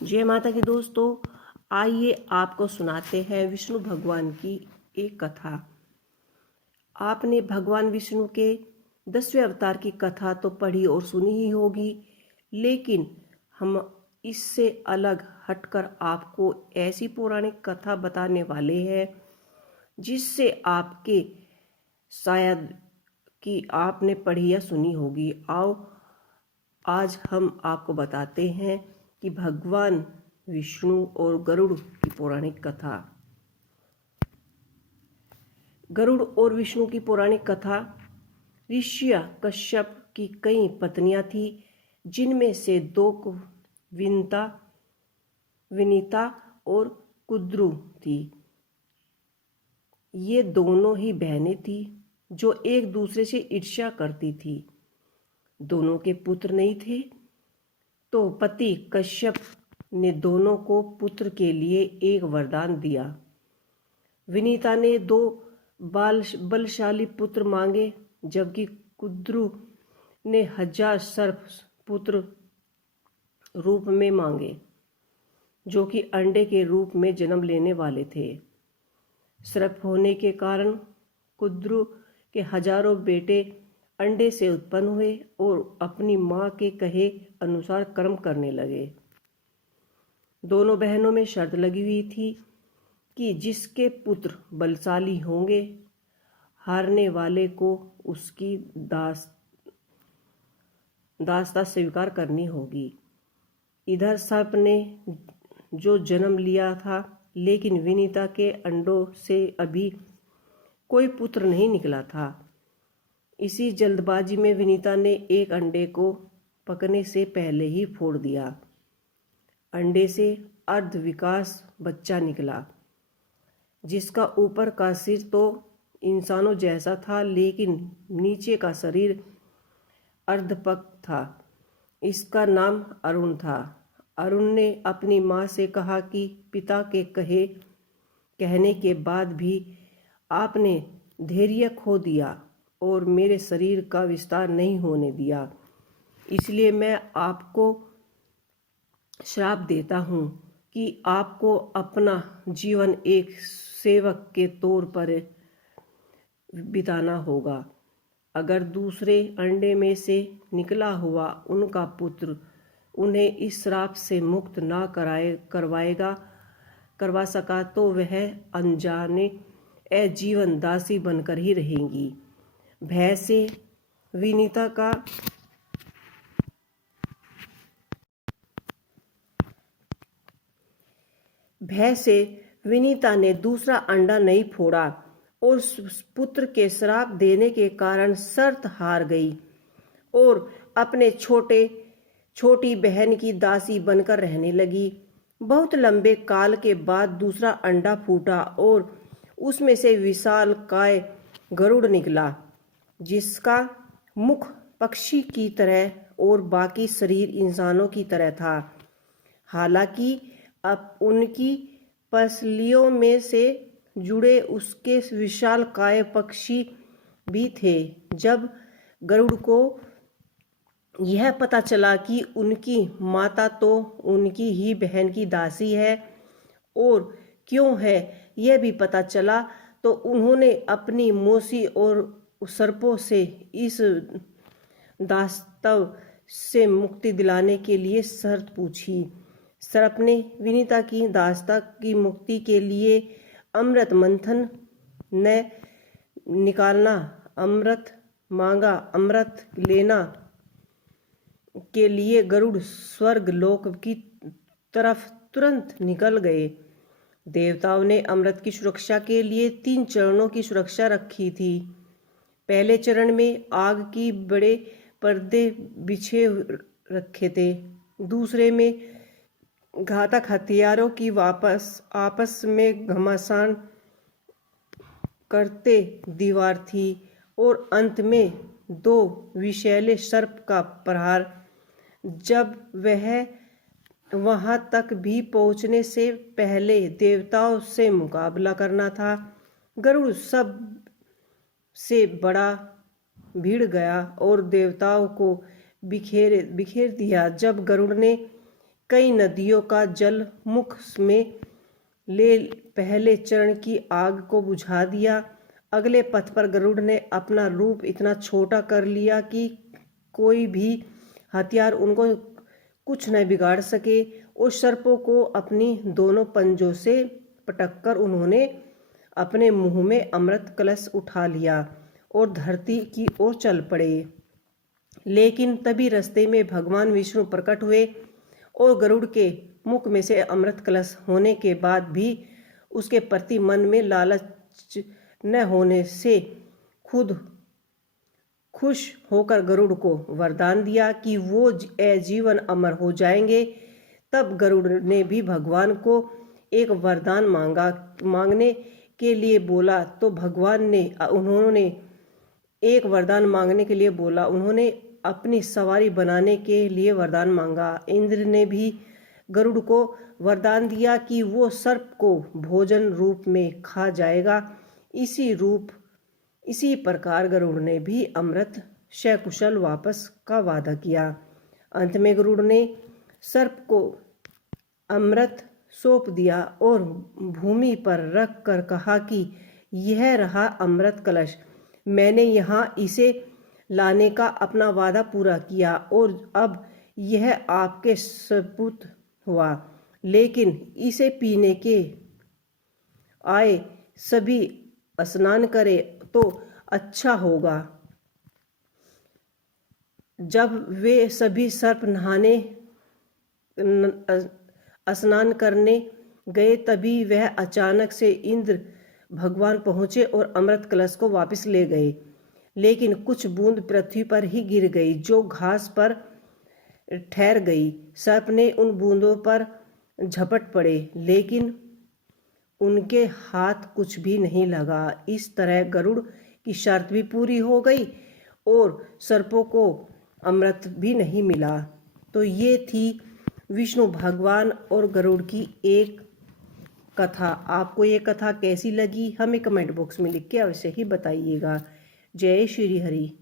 जय माता की दोस्तों, आइए आपको सुनाते हैं विष्णु भगवान की एक कथा। आपने भगवान विष्णु के 10वें अवतार की कथा तो पढ़ी और सुनी ही होगी, लेकिन हम इससे अलग हटकर आपको ऐसी पौराणिक कथा बताने वाले हैं जिससे आपके शायद कि आपने पढ़ी या सुनी होगी। आओ आज हम आपको बताते हैं कि भगवान विष्णु और गरुड़ की पौराणिक कथा। गरुड़ और विष्णु की पौराणिक कथा। ऋषि कश्यप की कई पत्नियां थी, जिनमें से दो को विनीता और कुद्रु थी। ये दोनों ही बहनें थी जो एक दूसरे से ईर्ष्या करती थी। दोनों के पुत्र नहीं थे, तो पति कश्यप ने दोनों को पुत्र के लिए एक वरदान दिया। विनीता ने 2 बलशाली पुत्र मांगे, जबकि कुद्रु ने 1000 सर्प पुत्र रूप में मांगे, जो कि अंडे के रूप में जन्म लेने वाले थे। सर्प होने के कारण कुद्रु के हजारों बेटे अंडे से उत्पन्न हुए और अपनी माँ के कहे अनुसार कर्म करने लगे। दोनों बहनों में शर्त लगी हुई थी कि जिसके पुत्र बलशाली होंगे, हारने वाले को उसकी दासता स्वीकार करनी होगी। इधर सर्प ने जो जन्म लिया था, लेकिन विनीता के अंडों से अभी कोई पुत्र नहीं निकला था। इसी जल्दबाजी में विनीता ने एक अंडे को पकने से पहले ही फोड़ दिया। अंडे से अर्धविकास बच्चा निकला, जिसका ऊपर का सिर तो इंसानों जैसा था, लेकिन नीचे का शरीर अर्धपक था। इसका नाम अरुण था। अरुण ने अपनी माँ से कहा कि पिता के कहने के बाद भी आपने धैर्य खो दिया और मेरे शरीर का विस्तार नहीं होने दिया, इसलिए मैं आपको श्राप देता हूँ कि आपको अपना जीवन एक सेवक के तौर पर बिताना होगा। अगर दूसरे अंडे में से निकला हुआ उनका पुत्र उन्हें इस श्राप से मुक्त ना करवा सका, तो वह अनजाने जीवन दासी बनकर ही रहेंगी। भय से विनीता ने दूसरा अंडा नहीं फोड़ा और पुत्र के श्राप देने के कारण शर्त हार गई और अपने छोटी बहन की दासी बनकर रहने लगी। बहुत लंबे काल के बाद दूसरा अंडा फूटा और उसमें से विशाल काय गरुड़ निकला, जिसका मुख पक्षी की तरह और बाकी शरीर इंसानों की तरह था। हालांकि अब उनकी पसलियों में से जुड़े उसके विशाल काय पक्षी भी थे। जब गरुड़ को यह पता चला कि उनकी माता तो उनकी ही बहन की दासी है और क्यों है यह भी पता चला, तो उन्होंने अपनी मौसी और सर्पों से इस दासत्व से मुक्ति दिलाने के लिए शर्त पूछी। सर्प ने विनीता की दासता की मुक्ति के लिए अमृत मंथन न निकालना, अमृत मांगा। अमृत लेना के लिए गरुड़ स्वर्ग लोक की तरफ तुरंत निकल गए। देवताओं ने अमृत की सुरक्षा के लिए 3 चरणों की सुरक्षा रखी थी। पहले चरण में आग की बड़े पर्दे बिछे रखे थे। दूसरे में घातक हथियारों की आपस में घमासान करते दीवार थी और अंत में 2 विषैले सर्प का प्रहार। जब वह वहां तक भी पहुंचने से पहले देवताओं से मुकाबला करना था, गरुड़ सब से बड़ा भिड़ गया और देवताओं को बिखेर दिया। जब गरुड़ ने कई नदियों का जल मुख में ले पहले चरण की आग को बुझा दिया। अगले पथ पर गरुड़ ने अपना रूप इतना छोटा कर लिया कि कोई भी हथियार उनको कुछ न बिगाड़ सके। उस सर्पों को अपनी दोनों पंजों से पटककर उन्होंने अपने मुंह में अमृत कलश उठा लिया और धरती की ओर चल पड़े। लेकिन तभी रास्ते में भगवान विष्णु प्रकट हुए और गरुड़ के मुख में से अमृत कलश होने के बाद भी उसके प्रति मन में लालच न होने से खुद खुश होकर गरुड़ को वरदान दिया कि वो आजीवन अमर हो जाएंगे। तब गरुड़ ने भी भगवान को एक वरदान मांगने के लिए बोला तो भगवान ने उन्होंने अपनी सवारी बनाने के लिए वरदान मांगा। इंद्र ने भी गरुड़ को वरदान दिया कि वो सर्प को भोजन रूप में खा जाएगा। इसी प्रकार गरुड़ ने भी अमृत सकुशल वापस का वादा किया। अंत में गरुड़ ने सर्प को अमृत सौंप दिया और भूमि पर रख कर कहा कि यह रहा अमृत कलश। मैंने यहाँ इसे लाने का अपना वादा पूरा किया और अब यह आपके सपूत हुआ, लेकिन इसे पीने के आए सभी स्नान करें तो अच्छा होगा। जब वे सभी सर्प नहाने स्नान करने गए तभी वह अचानक से इंद्र भगवान पहुंचे और अमृत कलश को वापस ले गए। लेकिन कुछ बूंद पृथ्वी पर ही गिर गई जो घास पर ठहर गई। सर्प ने उन बूंदों पर झपट पड़े लेकिन उनके हाथ कुछ भी नहीं लगा। इस तरह गरुड़ की शर्त भी पूरी हो गई और सर्पों को अमृत भी नहीं मिला। तो ये थी विष्णु भगवान और गरुड़ की एक कथा। आपको ये कथा कैसी लगी हमें कमेंट बॉक्स में लिख के अवश्य ही बताइएगा। जय श्री हरि।